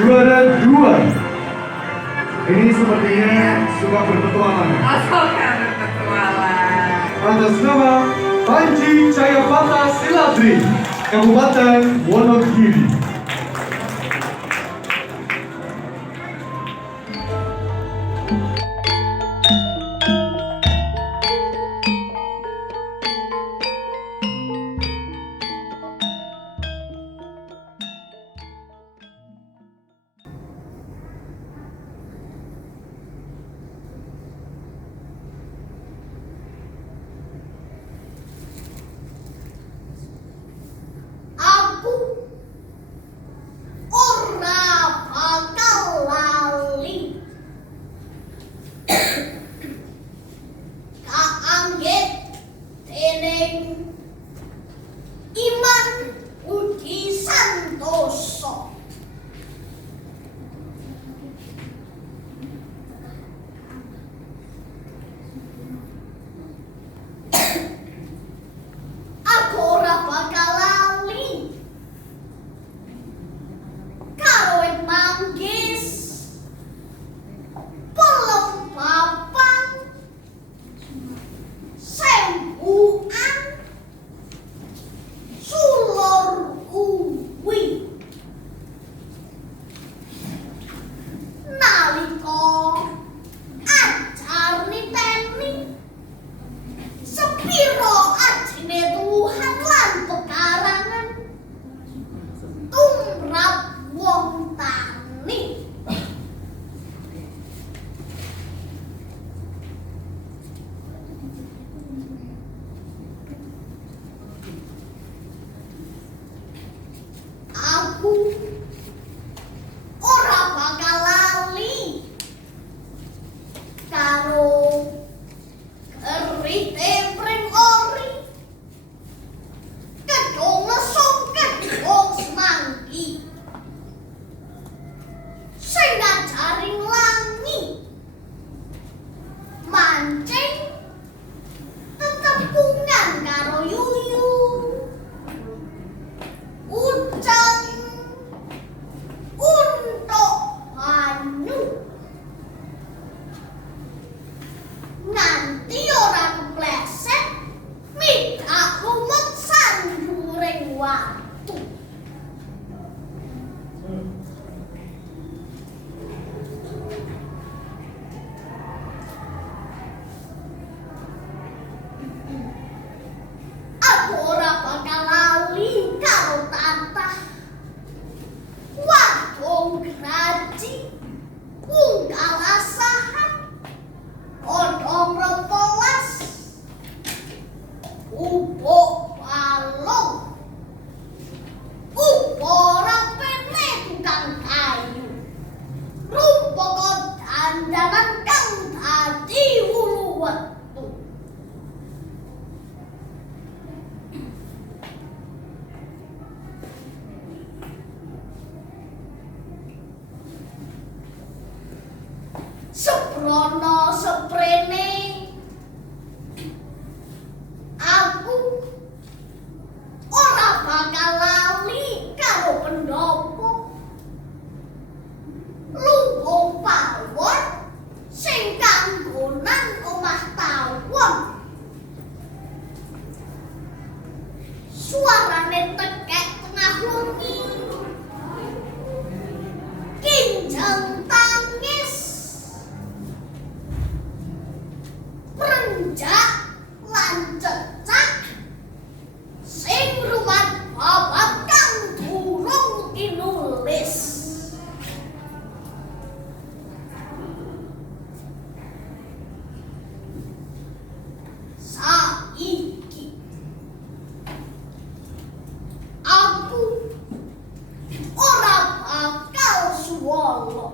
Juara 2. Ini sepertinya suka berpetualang. Suka berpetualang. Atas nama Panji Cayapata Siladri, Kabupaten Wonogiri. Iman Budi Santoso. Aku ora bakal lali karo wit manggis pelem papan sembuhan sulur uwi nalika ajar niteni sepiro ajine Tuhan lan pekarangan tumrap wong tani. Aku ora bakal lali karo kerite pring ori kedhong lesung kedhong semanggi sing ngajari nglangi mancing tetepungan karo yuyu ucang untuk banyu nganti ora kepleset mithak lumut sanduring watu. Aku ora bakal lali karo tatah wadong graji unggal asahan odong rempolas upuk balong upara pene tukang kayu rumpaka dandanan kang dadi wulu wetu. Seprono seprene aku ora bakal lali karo pendopo lumbung pawon sing kanggonan omah tawon suarane tekek tengah wengi kinjeng tangis prenjak lan cecak sing rumat babak kang durung tinulis. Saiki aku ora bakal suwala